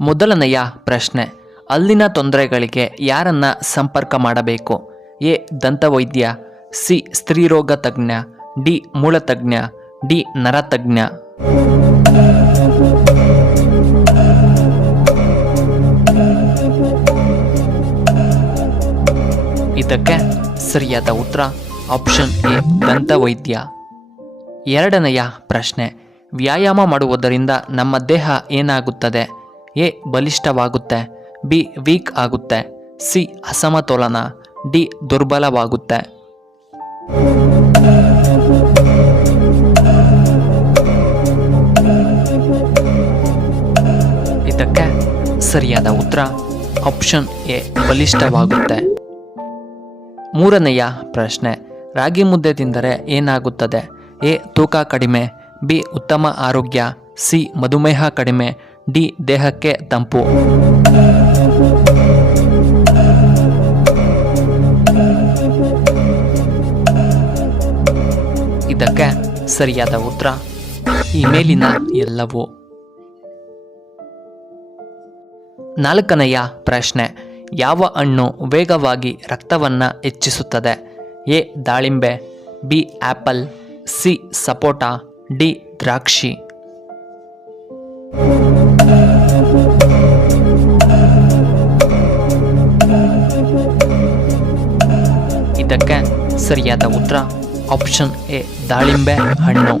ಮೊದಲನೆಯ ಪ್ರಶ್ನೆ, ಹಲ್ಲಿನ ತೊಂದರೆಗಳಿಗೆ ಯಾರನ್ನ ಸಂಪರ್ಕ ಮಾಡಬೇಕು? ಎ ದಂತವೈದ್ಯ, ಸಿ ಸ್ತ್ರೀರೋಗ ತಜ್ಞ, ಡಿ ಮೂಲತಜ್ಞ, ಡಿ ನರತಜ್ಞ. ಇದಕ್ಕೆ ಸರಿಯಾದ ಉತ್ತರ ಆಪ್ಷನ್ ಎ ದಂತವೈದ್ಯ. ಎರಡನೆಯ ಪ್ರಶ್ನೆ, ವ್ಯಾಯಾಮ ಮಾಡುವುದರಿಂದ ನಮ್ಮ ದೇಹ ಏನಾಗುತ್ತದೆ? ಎ ಬಲಿಷ್ಠವಾಗುತ್ತೆ, ಬಿ ವೀಕ್ ಆಗುತ್ತೆ, ಸಿ ಅಸಮತೋಲನ, ಡಿ ದುರ್ಬಲವಾಗುತ್ತೆ. ಇದಕ್ಕೆ ಸರಿಯಾದ ಉತ್ತರ ಆಪ್ಷನ್ ಎ ಬಲಿಷ್ಠವಾಗುತ್ತೆ. ಮೂರನೆಯ ಪ್ರಶ್ನೆ, ರಾಗಿ ಮುದ್ದೆ ತಿಂದರೆ ಏನಾಗುತ್ತದೆ? ಎ ತೂಕ ಕಡಿಮೆ, ಬಿ ಉತ್ತಮ ಆರೋಗ್ಯ, ಸಿ ಮಧುಮೇಹ ಕಡಿಮೆ, ಡಿ ದೇಹಕ್ಕೆ ತಂಪು. ಇದಕ್ಕೆ ಸರಿಯಾದ ಉತ್ತರ ಈ ಮೇಲಿನ ಎಲ್ಲವೂ. ನಾಲ್ಕನೆಯ ಪ್ರಶ್ನೆ, ಯಾವ ಹಣ್ಣು ವೇಗವಾಗಿ ರಕ್ತವನ್ನು ಹೆಚ್ಚಿಸುತ್ತದೆ? ಎ ದಾಳಿಂಬೆ, ಬಿ ಆಪಲ್, ಸಿ ಸಪೋಟ, ಡಿ ದ್ರಾಕ್ಷಿ. ಇದಕ್ಕೆ ಸರಿಯಾದ ಉತ್ತರ ಆಪ್ಷನ್ ಎ ದಾಳಿಂಬೆ ಹಣ್ಣು.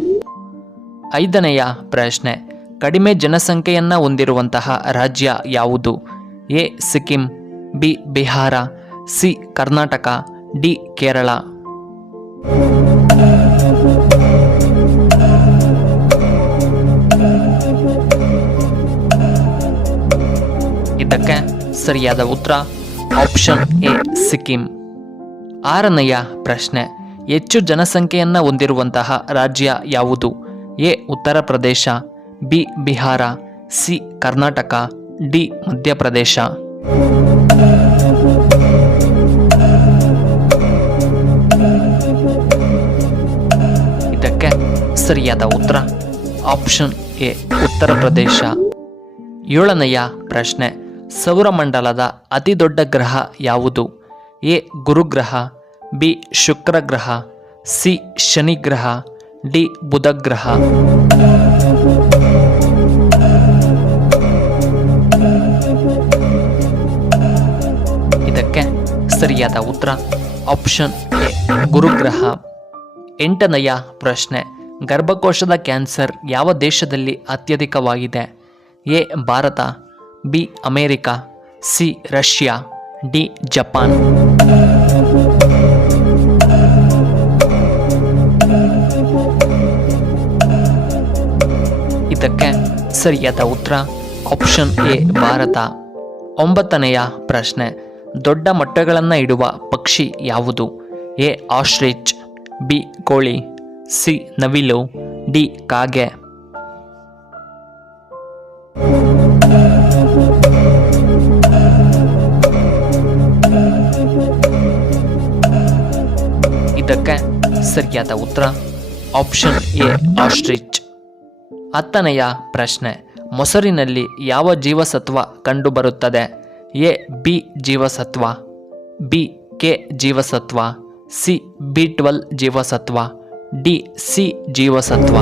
ಐದನೆಯ ಪ್ರಶ್ನೆ, ಕಡಿಮೆ ಜನಸಂಖ್ಯೆಯನ್ನು ಹೊಂದಿರುವಂತಹ ರಾಜ್ಯ ಯಾವುದು? A Sikkim, B Bihar, C Karnataka, D Kerala. ಇದಕ್ಕೆ ಸರಿಯಾದ ಉತ್ತರ ಆಪ್ಷನ್ ಎ ಸಿಕ್ಕಿಂ. ಆರನೆಯ ಪ್ರಶ್ನೆ, ಹೆಚ್ಚು ಜನಸಂಖ್ಯೆಯನ್ನು ಹೊಂದಿರುವಂತಹ ರಾಜ್ಯ ಯಾವುದು? A Uttar Pradesh, B Bihar, C Karnataka, D Madhya Pradesh. ಇದಕ್ಕೆ ಸರಿಯಾದ ಉತ್ತರ ಆಪ್ಷನ್ ಎ ಉತ್ತರ ಪ್ರದೇಶ. ಏಳನೆಯ ಪ್ರಶ್ನೆ, ಸೌರಮಂಡಲದ ಅತಿ ದೊಡ್ಡ ಗ್ರಹ ಯಾವುದು? ಎ ಗುರುಗ್ರಹ, ಬಿ ಶುಕ್ರ ಗ್ರಹ, ಸಿ ಶನಿ ಗ್ರಹ, ಡಿ ಬುಧ ಗ್ರಹ. ಇದಕ್ಕೆ ಸರಿಯಾದ ಉತ್ತರ ಆಪ್ಷನ್ ಎ ಗುರುಗ್ರಹ. ಎಂಟನೆಯ ಪ್ರಶ್ನೆ, ಗರ್ಭಕೋಶದ ಕ್ಯಾನ್ಸರ್ ಯಾವ ದೇಶದಲ್ಲಿ ಅತ್ಯಧಿಕವಾಗಿದೆ? A Bharat, B America, C Russia, D Japan. ಇದಕ್ಕೆ ಸರಿಯಾದ ಉತ್ತರ ಆಪ್ಷನ್ ಎ ಭಾರತ. ಒಂಬತ್ತನೆಯ ಪ್ರಶ್ನೆ, ದೊಡ್ಡ ಮೊಟ್ಟೆಗಳನ್ನು ಇಡುವ ಪಕ್ಷಿ ಯಾವುದು? ಎ ಆಸ್ಟ್ರಿಚ್, ಬಿ ಕೋಳಿ, ಸಿ ನವಿಲು, ಡಿ ಕಾಗೆ. ಇದಕ್ಕೆ ಸರಿಯಾದ ಉತ್ತರ ಆಪ್ಷನ್ ಎ ಆಸ್ಟ್ರಿಚ್. ಹತ್ತನೆಯ ಪ್ರಶ್ನೆ, ಮೊಸರಿನಲ್ಲಿ ಯಾವ ಜೀವಸತ್ವ ಕಂಡುಬರುತ್ತದೆ? ಎ ಬಿ ಜೀವಸತ್ವ, ಬಿ ಕೆ ಜೀವಸತ್ವ, ಸಿ B12 ಜೀವಸತ್ವ, ಡಿ ಸಿ ಜೀವಸತ್ವ.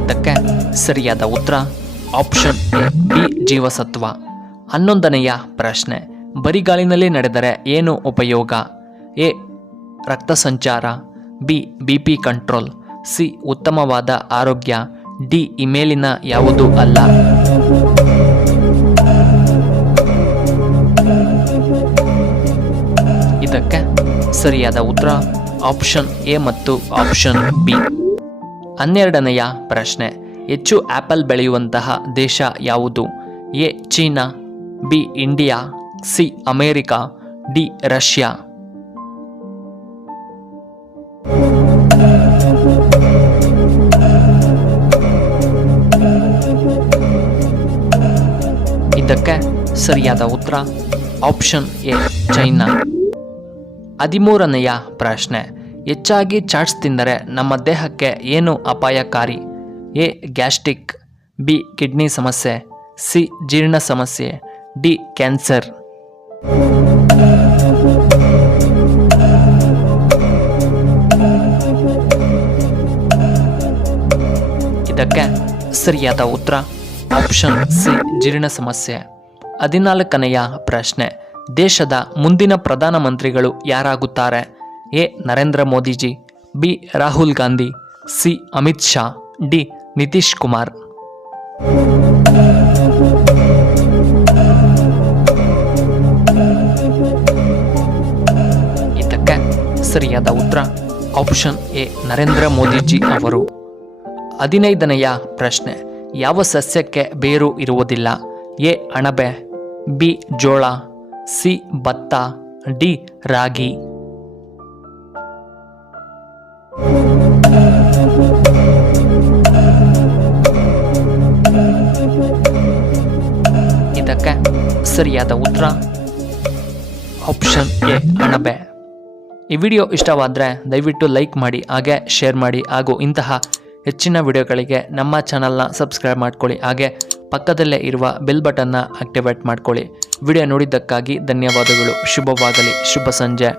ಇದಕ್ಕೆ ಸರಿಯಾದ ಉತ್ತರ ಆಪ್ಷನ್ ಎ ಬಿ ಜೀವಸತ್ವ. 11ನೆಯ ಪ್ರಶ್ನೆ, ಬರಿಗಾಲಿನಲ್ಲಿ ನಡೆದರೆ ಏನು ಉಪಯೋಗ? ಎ ರಕ್ತ ಸಂಚಾರ, ಬಿ BP ಕಂಟ್ರೋಲ್, ಸಿ ಉತ್ತಮವಾದ ಆರೋಗ್ಯ, ಡಿ ಈ ಮೇಲಿನ ಯಾವುದೂ ಅಲ್ಲ. ಇದಕ್ಕೆ ಸರಿಯಾದ ಉತ್ತರ ಆಪ್ಷನ್ ಎ ಮತ್ತು ಆಪ್ಷನ್ ಬಿ. 12ನೆಯ ಪ್ರಶ್ನೆ, ಹೆಚ್ಚು ಆಪಲ್ ಬೆಳೆಯುವಂತಹ ದೇಶ ಯಾವುದು? A China, B India, C America, D Russia. ಇದಕ್ಕೆ ಸರಿಯಾದ ಉತ್ತರ ಆಪ್ಷನ್ ಎ ಚೈನಾ. 13ನೆಯ ಪ್ರಶ್ನೆ, ಹೆಚ್ಚಾಗಿ ಚಾಟ್ಸ್ ತಿಂದರೆ ನಮ್ಮ ದೇಹಕ್ಕೆ ಏನು ಅಪಾಯಕಾರಿ? ಎ ಗ್ಯಾಸ್ಟ್ರಿಕ್, ಬಿ ಕಿಡ್ನಿ ಸಮಸ್ಯೆ, ಸಿ ಜೀರ್ಣ ಸಮಸ್ಯೆ, ಡಿ ಕ್ಯಾನ್ಸರ್. ಇದಕ್ಕೆ ಸರಿಯಾದ ಉತ್ತರ ಆಪ್ಷನ್ ಸಿ ಜೀರ್ಣ ಸಮಸ್ಯೆ. 14ನೆಯ ಪ್ರಶ್ನೆ, ದೇಶದ ಮುಂದಿನ ಪ್ರಧಾನಮಂತ್ರಿಗಳು ಯಾರಾಗುತ್ತಾರೆ? A Narendra Modiji, B Rahul Gandhi, C Amit Shah, D Nitish Kumar. ಇದಕ್ಕೆ ಸರಿಯಾದ ಉತ್ತರ ಆಪ್ಷನ್ ಎ ನರೇಂದ್ರ ಮೋದಿಜಿ ಅವರು. 15ನೆಯ ಪ್ರಶ್ನೆ, ಯಾವ ಸಸ್ಯಕ್ಕೆ ಬೇರು ಇರುವುದಿಲ್ಲ? ಎ ಅಣಬೆ, ಬಿ ಜೋಳ, ಸಿ ಭತ್ತ, ಡಿ ರಾಗಿ. ಇದಕ್ಕೆ ಸರಿಯಾದ ಉತ್ತರ ಆಪ್ಷನ್ ಎ ಅಣಬೆ. ಈ ವಿಡಿಯೋ ಇಷ್ಟವಾದರೆ ದಯವಿಟ್ಟು ಲೈಕ್ ಮಾಡಿ, ಹಾಗೆ ಶೇರ್ ಮಾಡಿ, ಹಾಗೂ ಇಂತಹ ಹೆಚ್ಚಿನ ವಿಡಿಯೋಗಳಿಗೆ ನಮ್ಮ ಚಾನಲ್ನ ಸಬ್ಸ್ಕ್ರೈಬ್ ಮಾಡ್ಕೊಳ್ಳಿ, ಹಾಗೆ ಪಕ್ಕದಲ್ಲೇ ಇರುವ ಬೆಲ್ ಬಟನ್ನ ಆಕ್ಟಿವೇಟ್ ಮಾಡ್ಕೊಳ್ಳಿ. ವಿಡಿಯೋ ನೋಡಿದ್ದಕ್ಕಾಗಿ ಧನ್ಯವಾದಗಳು. ಶುಭವಾಗಲಿ. ಶುಭ ಸಂಜೆ.